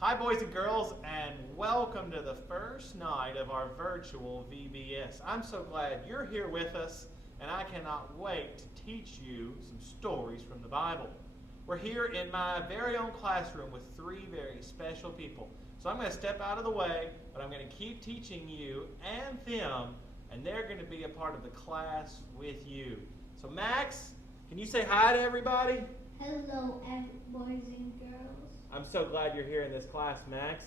Hi, boys and girls, and welcome to the first night of our virtual VBS. I'm so glad you're here with us, and I cannot wait to teach you some stories from the Bible. We're here in my very own classroom with three very special people. So I'm going to step out of the way, but I'm going to keep teaching you and them, and they're going to be a part of the class with you. So Max, can you say hi to everybody? Hello, boys and girls. I'm so glad you're here in this class, Max.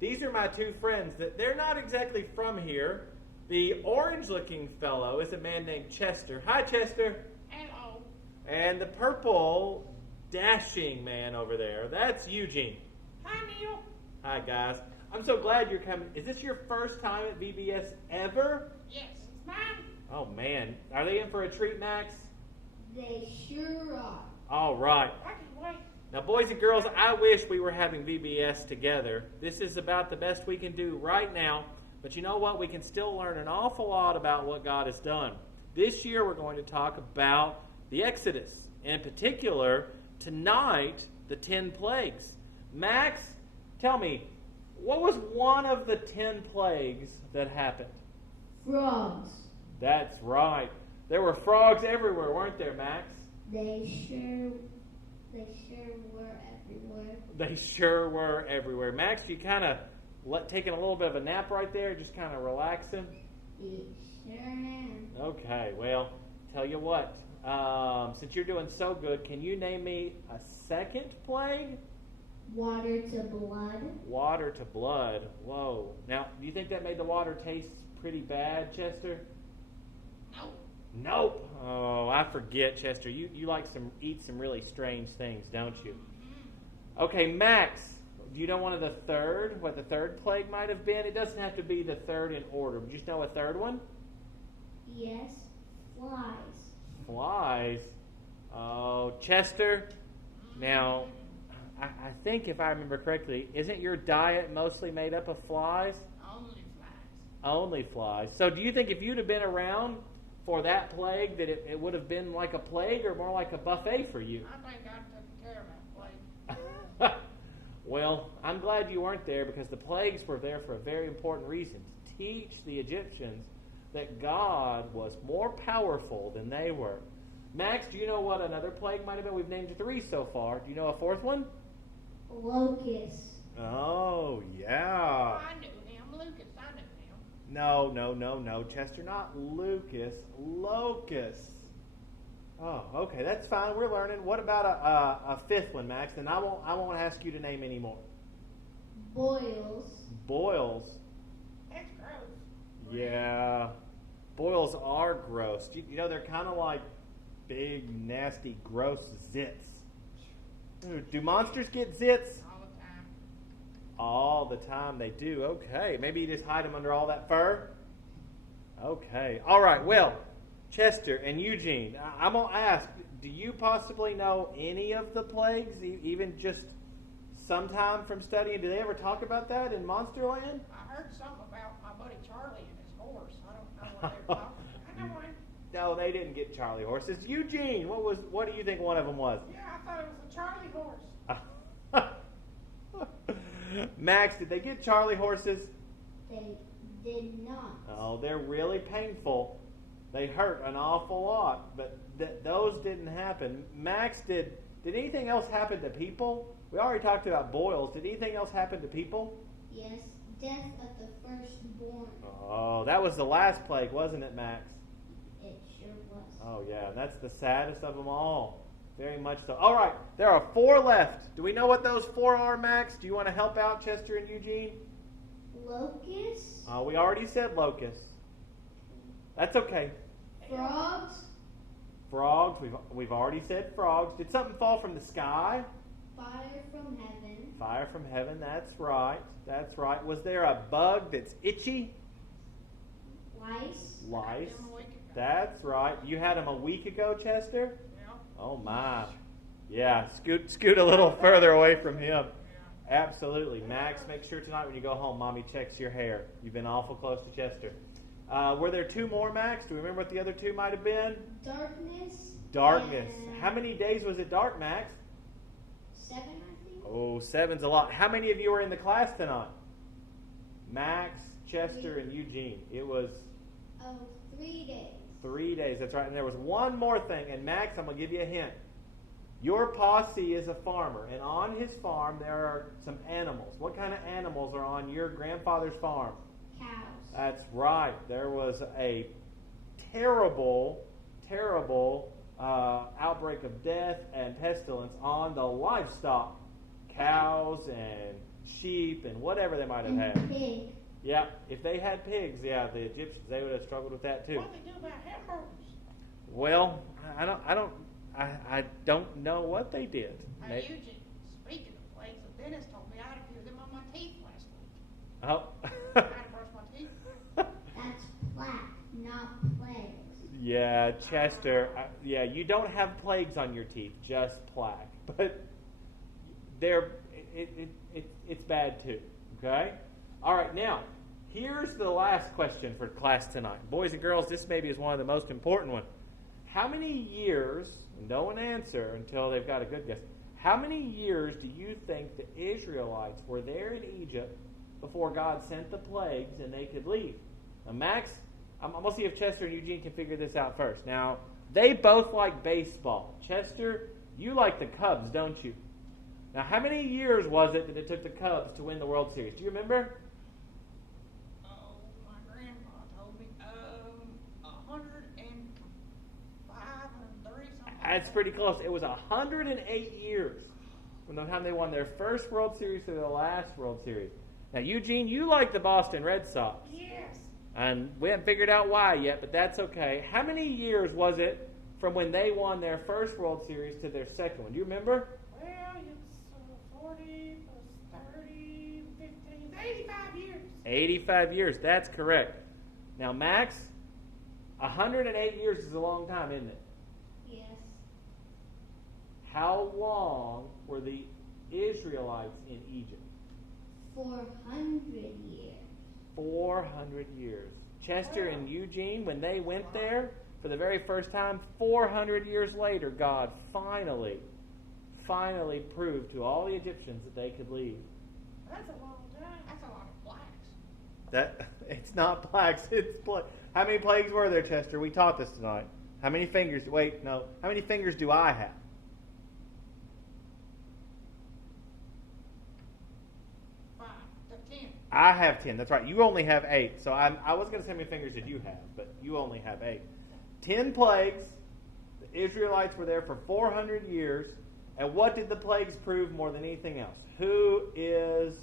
These are my two friends. They're not exactly from here. The orange-looking fellow is a man named Chester. Hi, Chester. Hello. And the purple dashing man over there, that's Eugene. Hi, Neil. Hi, guys. I'm so glad you're coming. Is this your first time at VBS ever? Yes, it's mine. Oh, man. Are they in for a treat, Max? They sure are. All right. I can wait. Now, boys and girls, I wish we were having VBS together. This is about the best we can do right now. But you know what? We can still learn an awful lot about what God has done. This year, we're going to talk about the Exodus. In particular, tonight, the 10 plagues. Max, tell me, what was one of the 10 plagues that happened? Frogs. That's right. There were frogs everywhere, weren't there, Max? They sure were everywhere. They sure were everywhere. Max, you kind of taking a little bit of a nap right there, just kind of relaxing? Sure am. Okay, well, tell you what. Since you're doing so good, can you name me a second plague? Water to blood. Water to blood. Whoa. Now, do you think that made the water taste pretty bad, Chester? No. Nope. Oh, I forget, Chester. You like eat some really strange things, don't you? Okay, Max, do you know what the third plague might have been? It doesn't have to be the third in order. But you just know a third one? Yes, flies. Flies. Oh, Chester. Now, I think if I remember correctly, isn't your diet mostly made up of flies? Only flies. Only flies. So do you think if you'd have been around for that plague, that it would have been like a plague or more like a buffet for you? I think I took care of that plague. Well, I'm glad you weren't there because the plagues were there for a very important reason. To teach the Egyptians that God was more powerful than they were. Max, do you know what another plague might have been? We've named 3 so far. Do you know a fourth one? Locusts. Oh, yeah. I knew him. Lucas, I knew him. No, Chester, not Lucas. Locusts. Oh, okay, that's fine. We're learning. What about a fifth one, Max? And I won't ask you to name any more. Boils. Boils. That's gross. Yeah. Boils are gross. You know, they're kind of like big, nasty, gross zits. Do monsters get zits? All the time. All the time they do. Okay. Maybe you just hide them under all that fur? Okay. All right. Well, Chester and Eugene, I'm going to ask, do you possibly know any of the plagues, even just sometime from studying? Do they ever talk about that in Monsterland? I heard something about my buddy Charlie and his horse. I don't know what they were talking about. I know one. No, they didn't get Charlie horses. Eugene, what do you think one of them was? Yeah, I thought it was a Charlie horse. Max, did they get Charlie horses? They did not. Oh, they're really painful. They hurt an awful lot, but those didn't happen. Max, did anything else happen to people? We already talked about boils. Did anything else happen to people? Yes, death of the firstborn. Oh, that was the last plague, wasn't it, Max? It sure was. Oh, yeah, that's the saddest of them all. Very much so. All right, there are 4 left. Do we know what those 4 are, Max? Do you want to help out Chester and Eugene? Locusts. We already said locusts. That's okay. Frogs. Frogs, we've already said frogs. Did something fall from the sky? Fire from heaven. Fire from heaven, that's right. That's right. Was there a bug that's itchy? Lice. Lice. Them a week ago. That's right. You had them a week ago, Chester? Yeah. Oh, my. Yeah, scoot a little further away from him. Absolutely. Max, make sure tonight when you go home, Mommy checks your hair. You've been awful close to Chester. Were there 2 more, Max? Do we remember what the other 2 might have been? Darkness. Darkness. and How many days was it dark, Max? 7, I think. Oh, 7's a lot. How many of you were in the class tonight? Max, Chester, and Eugene. It was 3 days. 3 days, that's right. And there was one more thing. And Max, I'm going to give you a hint. Your posse is a farmer, and on his farm there are some animals. What kind of animals are on your grandfather's farm? Cows. That's right. There was a terrible outbreak of death and pestilence on the livestock. Cows and sheep and whatever they might have had. Pig. Yeah, if they had pigs, the Egyptians, they would have struggled with that too. What do they do about hamburgers? Well, I don't know what they did. Eugene, speaking of plagues, the dentist told me I had a few of them on my teeth last week. Oh. I had to brush my teeth. That's plaque, not plagues. Yeah, Chester. You don't have plagues on your teeth, just plaque. But it's bad too. Okay. All right. Now, here's the last question for class tonight, boys and girls. This maybe is one of the most important ones. How many years? And no one answer until they've got a good guess. How many years do you think the Israelites were there in Egypt before God sent the plagues and they could leave? Now, Max, I'm going to see if Chester and Eugene can figure this out first. Now, they both like baseball. Chester, you like the Cubs, don't you? Now, how many years was it that it took the Cubs to win the World Series? Do you remember? Oh, my grandpa told me 105, 130 something. That's pretty close. It was 108 years from the time they won their first World Series to their last World Series. Now, Eugene, you like the Boston Red Sox. Yes. And we haven't figured out why yet, but that's okay. How many years was it from when they won their first World Series to their second one? Do you remember? Well, it's 40 plus 30, 15, 85 years. 85 years. That's correct. Now, Max, 108 years is a long time, isn't it? Yes. How long were the Israelites in Egypt? 400 years. 400 years. Chester and Eugene, when they went there for the very first time, 400 years later, God finally proved to all the Egyptians that they could leave. That's a long time. That's a lot of blacks. It's not plagues. How many plagues were there, Chester? We taught this tonight. How many fingers? Wait, no. How many fingers do I have? 5 to 10. I have 10. That's right. You only have 8. So I was going to say how many fingers did you have, but you only have 8. 10 plagues. The Israelites were there for 400 years. And what did the plagues prove more than anything else? Who is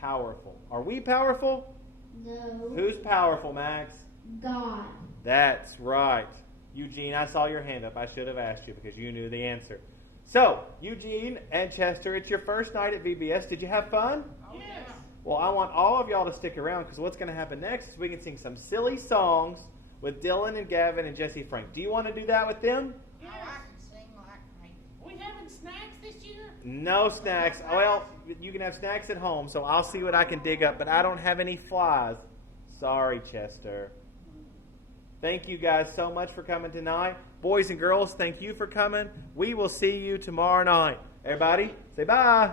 powerful? Are we powerful? No. Who's powerful, Max? God. That's right. Eugene, I saw your hand up. I should have asked you because you knew the answer. So, Eugene and Chester, it's your first night at VBS. Did you have fun? Oh, Yes. yeah. Well, I want all of y'all to stick around because what's going to happen next is we can sing some silly songs with Dylan and Gavin and Jesse Frank. Do you want to do that with them? Oh, I can sing like crazy. We having snacks this year? No snacks. Well, you can have snacks at home, so I'll see what I can dig up, but I don't have any flies. Sorry, Chester. Thank you guys so much for coming tonight. Boys and girls, thank you for coming. We will see you tomorrow night. Everybody, say bye.